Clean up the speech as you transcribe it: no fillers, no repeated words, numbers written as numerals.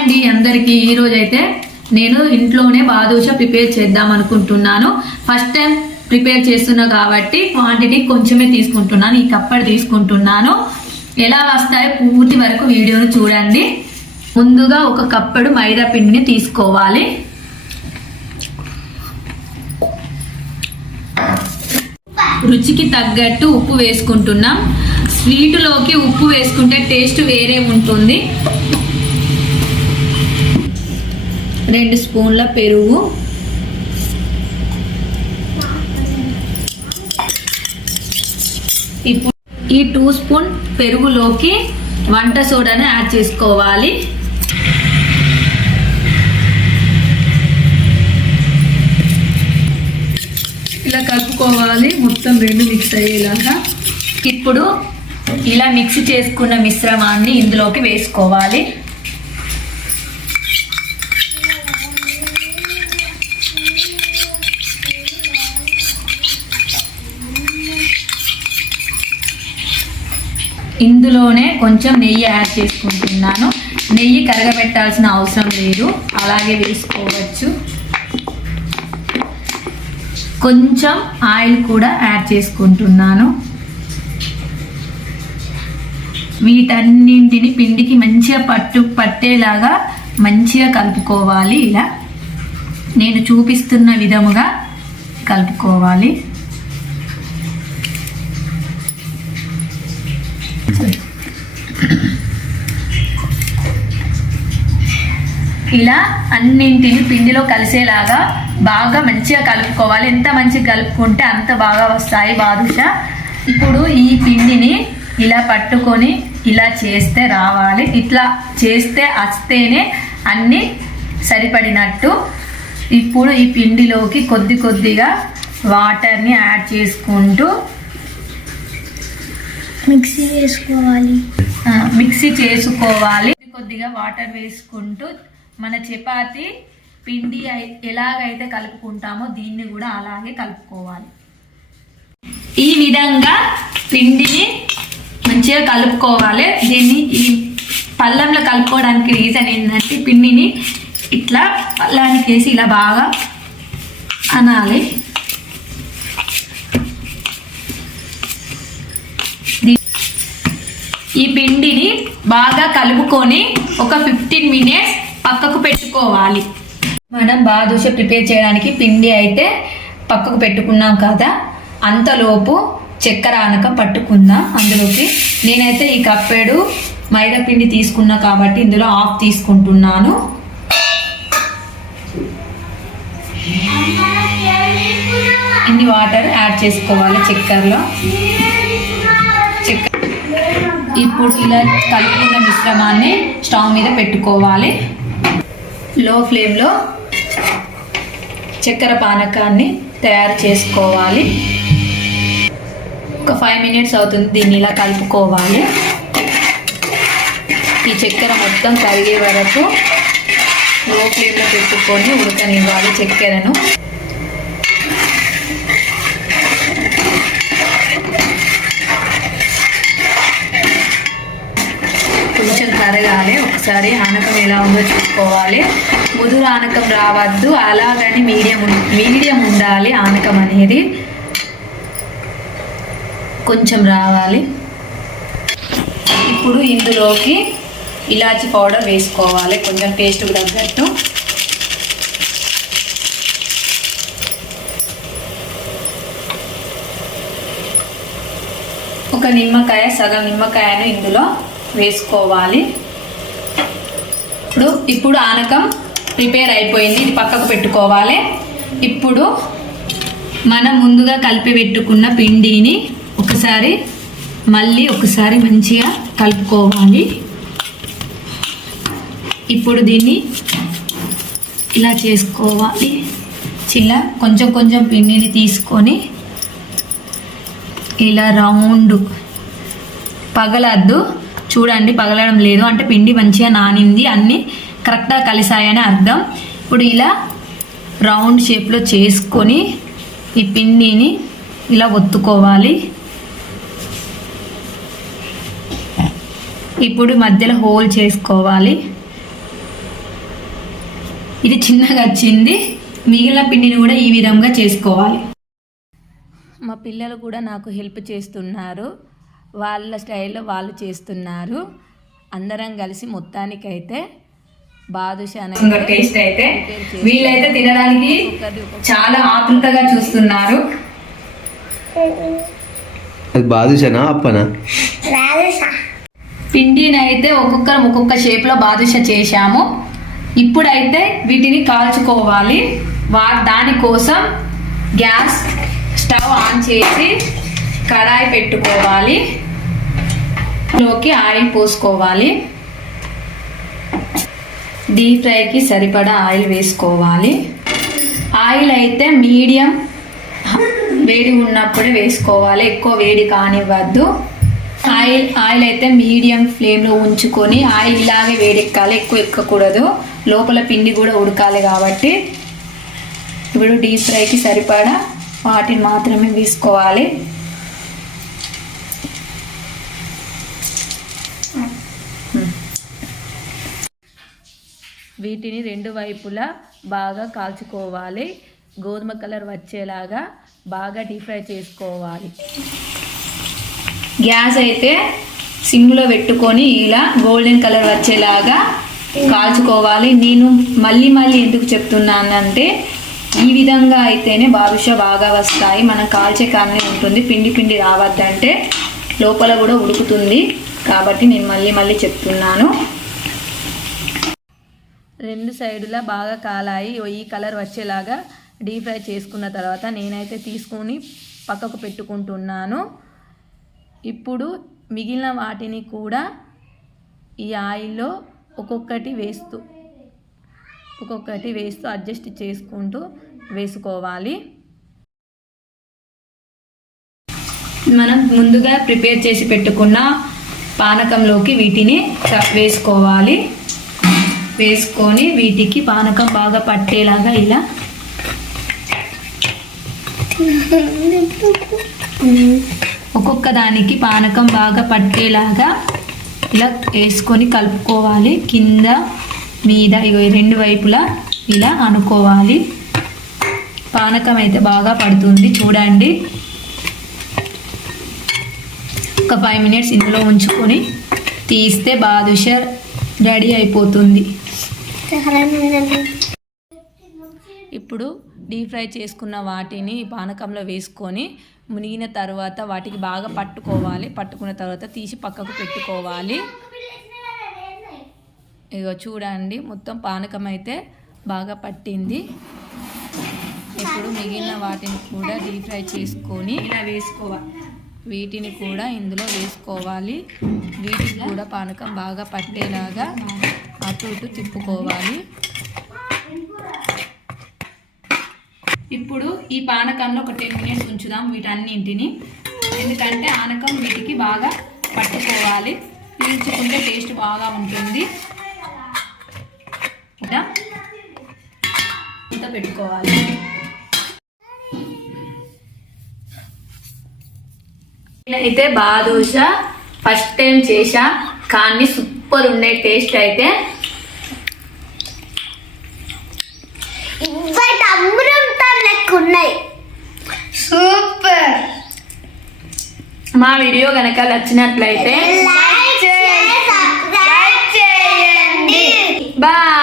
అండి అందరికీ ఈ రోజు అయితే నేను ఇంట్లోనే బాదుషా ప్రిపేర్ చేద్దాం అనుకుంటున్నాను. ఫస్ట్ టైం ప్రిపేర్ చేస్తున్నా కాబట్టి క్వాంటిటీ కొంచెమే తీసుకుంటున్నాను. ఈ కప్పటి తీసుకుంటున్నాను. ఎలా వస్తాయో పూర్తి వరకు వీడియోను చూడండి. ముందుగా ఒక కప్పడు మైదా పిండిని తీసుకోవాలి. రుచికి తగ్గట్టు ఉప్పు వేసుకుంటున్నాం. స్వీటులోకి ఉప్పు వేసుకుంటే టేస్ట్ వేరే ఉంటుంది. 2 స్పూన్ల పెరుగు, ఇప్పుడు ఈ 2 స్పూన్ పెరుగులోకి వంట సోడాని యాడ్ చేసుకోవాలి. ఇలా కలుపుకోవాలి, మొత్తం రెండు మిక్స్ అయ్యేలాగా. ఇప్పుడు ఇలా మిక్స్ చేసుకున్న మిశ్రమాన్ని ఇందులోకి వేసుకోవాలి. ఇందులోనే కొంచెం నెయ్యి యాడ్ చేసుకుంటున్నాను. నెయ్యి కరగబెట్టాల్సిన అవసరం లేదు, అలాగే వేసుకోవచ్చు. కొంచెం ఆయిల్ కూడా యాడ్ చేసుకుంటున్నాను. వీటన్నింటిని పిండికి మంచిగా పట్టేలాగా మంచిగా కలుపుకోవాలి. ఇలా నేను చూపిస్తున్న విధముగా కలుపుకోవాలి. ఇలా అన్నింటిని పిండిలో కలిసేలాగా బాగా మంచిగా కలుపుకోవాలి. ఎంత మంచిగా కలుపుకుంటే అంత బాగా వస్తాయి బాదుషా. ఇప్పుడు ఈ పిండిని ఇలా పట్టుకొని ఇలా చేస్తే రావాలి. ఇట్లా చేస్తే వస్తేనే అన్నీ సరిపడినట్టు. ఇప్పుడు ఈ పిండిలోకి కొద్దిగా వాటర్ని యాడ్ చేసుకుంటూ మిక్సీ చేసుకోవాలి. కొద్దిగా వాటర్ వేసుకుంటూ మన చపాతీ పిండి ఎలాగైతే కలుపుకుంటామో దీన్ని కూడా అలాగే కలుపుకోవాలి. ఈ విధంగా పిండిని మంచిగా కలుపుకోవాలి. దీన్ని ఈ పళ్ళంలో కలుపుకోవడానికి రీజన్ ఏంటంటే పిండిని ఇట్లా పళ్ళానికి వేసి ఇలా బాగా అనాలి. ఈ పిండిని బాగా కలుపుకొని ఒక 15 మినిట్స్ పక్కకు పెట్టుకోవాలి. మనం బాదుషా ప్రిపేర్ చేయడానికి పిండి అయితే పక్కకు పెట్టుకున్నాం కదా, అంతలోపు చక్కెర ఆనకం పట్టుకుందాం. అందులోకి నేనైతే ఈ కప్పెడు మైదా పిండి తీసుకున్నా కాబట్టి ఇందులో హాఫ్ తీసుకుంటున్నాను. ఇన్ని వాటర్ యాడ్ చేసుకోవాలి చక్కెరలో. ఇప్పుడు ఇలా కలుపుకున్న మిశ్రమాన్ని స్టవ్ మీద పెట్టుకోవాలి. లో ఫ్లేమ్లో చక్కెర పానకాన్ని తయారు చేసుకోవాలి. ఒక 5 మినిట్స్ అవుతుంది. దీన్ని ఇలా కలుపుకోవాలి. ఈ చక్కెర మొత్తం కరిగే వరకు లో ఫ్లేమ్లో పెట్టుకొని ఉడకనివ్వాలి చక్కెరను. కొంచెం కరగాలి. ఒకసారి ఆనకం ఎలా ఉందో చూసుకోవాలి. ముదురు ఆనకం రావద్దు, అలాగని మీడియం ఉండాలి. ఆనకం అనేది కొంచెం రావాలి. ఇప్పుడు ఇందులోకి ఇలాచి పౌడర్ వేసుకోవాలి, కొంచెం టేస్ట్కి తగ్గట్టు. ఒక నిమ్మకాయ, సగం నిమ్మకాయను ఇందులో వేసుకోవాలి. ఇప్పుడు ఆనకం ప్రిపేర్ అయిపోయింది. ఇది పక్కకు పెట్టుకోవాలి. ఇప్పుడు మనం ముందుగా కలిపి పెట్టుకున్న పిండిని మళ్ళీ ఒకసారి మంచిగా కలుపుకోవాలి. ఇప్పుడు దీన్ని ఇలా చేసుకోవాలి. కొంచెం పిండిని తీసుకొని ఇలా రౌండ్ పగలద్దు. చూడండి, పగలడం లేదు అంటే పిండి మంచిగా నానింది, అన్నీ కరెక్ట్గా కలిసాయని అర్థం. ఇప్పుడు ఇలా రౌండ్ షేప్లో చేసుకొని ఈ పిండిని ఇలా ఒత్తుకోవాలి. ఇప్పుడు మధ్యలో హోల్ చేసుకోవాలి. ఇది చిన్నగా వచ్చింది. మిగిలిన పిండిని కూడా ఈ విధంగా చేసుకోవాలి. మా పిల్లలు కూడా నాకు హెల్ప్ చేస్తున్నారు. వాళ్ళ స్టైల్లో వాళ్ళు చేస్తున్నారు. అందరం కలిసి మొత్తానికైతే బాదుషా టేస్ట్ అయితే వీళ్ళైతే తినడానికి చాలా ఆతృతగా చూస్తున్నారు. బాదుషానా అప్పనా? పిండిని అయితే ఒక్కొక్క షేప్ లో బాదుషా చేశాము. ఇప్పుడైతే వీటిని కాల్చుకోవాలి. దానికోసం గ్యాస్ స్టవ్ ఆన్ చేసి కడాయి పెట్టుకోవాలి. లోకి ఆయిల్ పోసుకోవాలి. డీప్ ఫ్రైకి సరిపడా ఆయిల్ వేసుకోవాలి. ఆయిల్ అయితే మీడియం వేడి ఉన్నప్పుడే వేసుకోవాలి, ఎక్కువ వేడి కానివ్వద్దు. ఆయిల్ అయితే మీడియం ఫ్లేమ్లో ఉంచుకొని ఆయిల్ ఇలాగే వేడెక్కాలి, ఎక్కువ ఎక్కకూడదు. లోపల పిండి కూడా ఉడకాలి కాబట్టి ఇప్పుడు డీప్ ఫ్రైకి సరిపడా వాటిని మాత్రమే వేసుకోవాలి. వీటిని రెండు వైపులా బాగా కాల్చుకోవాలి. గోధుమ కలర్ వచ్చేలాగా బాగా డీప్ ఫ్రై చేసుకోవాలి. గ్యాస్ అయితే సిమ్లో పెట్టుకొని ఇలా గోల్డెన్ కలర్ వచ్చేలాగా కాల్చుకోవాలి. నేను మళ్ళీ ఎందుకు చెప్తున్నానంటే ఈ విధంగా అయితేనే బాదుషా బాగా వస్తాయి. మనం కాల్చే కారణం ఉంటుంది. పిండి రావద్దంటే లోపల కూడా ఉడుకుతుంది. కాబట్టి నేను మళ్ళీ చెప్తున్నాను. రెండు సైడులా బాగా కాలాయి. ఈ కలర్ వచ్చేలాగా డీప్ ఫ్రై చేసుకున్న తర్వాత నేనైతే తీసుకొని పక్కకు పెట్టుకుంటున్నాను. ఇప్పుడు మిగిలిన వాటిని కూడా ఈ ఆయిల్లో ఒక్కొక్కటి వేస్తూ అడ్జస్ట్ చేసుకుంటూ వేసుకోవాలి. మనం ముందుగా ప్రిపేర్ చేసి పెట్టుకున్న పానకంలోకి వీటిని వేసుకోవాలి. వేసుకొని వీటికి పానకం బాగా పట్టేలాగా ఇలా ఒక్కొక్క దానికి పానకం బాగా పట్టేలాగా ఇలా వేసుకొని కలుపుకోవాలి. కింద మీద రెండు వైపులా ఇలా అనుకోవాలి. పానకం అయితే బాగా పడుతుంది చూడండి. ఒక 5 minutes ఇందులో ఉంచుకొని తీస్తే బాదుషా రెడీ అయిపోతుంది. ఇప్పుడు డీప్ ఫ్రై చేసుకున్న వాటిని పానకంలో వేసుకొని మునిగిన తర్వాత వాటికి బాగా పట్టుకున్న తర్వాత తీసి పక్కకు పెట్టుకోవాలి. ఇగో చూడండి, మొత్తం పానకం అయితే బాగా పట్టింది. ఇప్పుడు మిగిలిన వాటిని కూడా డీప్ ఫ్రై చేసుకొని ఇలా వేసుకోవాలి. వీటిని కూడా ఇందులో వేసుకోవాలి. వీటికి కూడా పానకం బాగా పట్టేలాగా అటు ఇటు తిప్పుకోవాలి. ఇప్పుడు ఈ పానకంలో ఒక 10 minutes ఉంచుదాం వీటన్నింటిని. ఎందుకంటే ఆనకం వీటికి బాగా పట్టుకోవాలి. పీల్చుకుంటే టేస్ట్ బాగా ఉంటుంది. ఇంత పెట్టుకోవాలి. నేనైతే బాదుషా ఫస్ట్ టైం చేశా, కానీ సూపర్ ఉండే టేస్ట్ అయితే. సూపర్. మా వీడియో కనుక నచ్చినట్లయితే లైక్ చేయండి. బాయ్.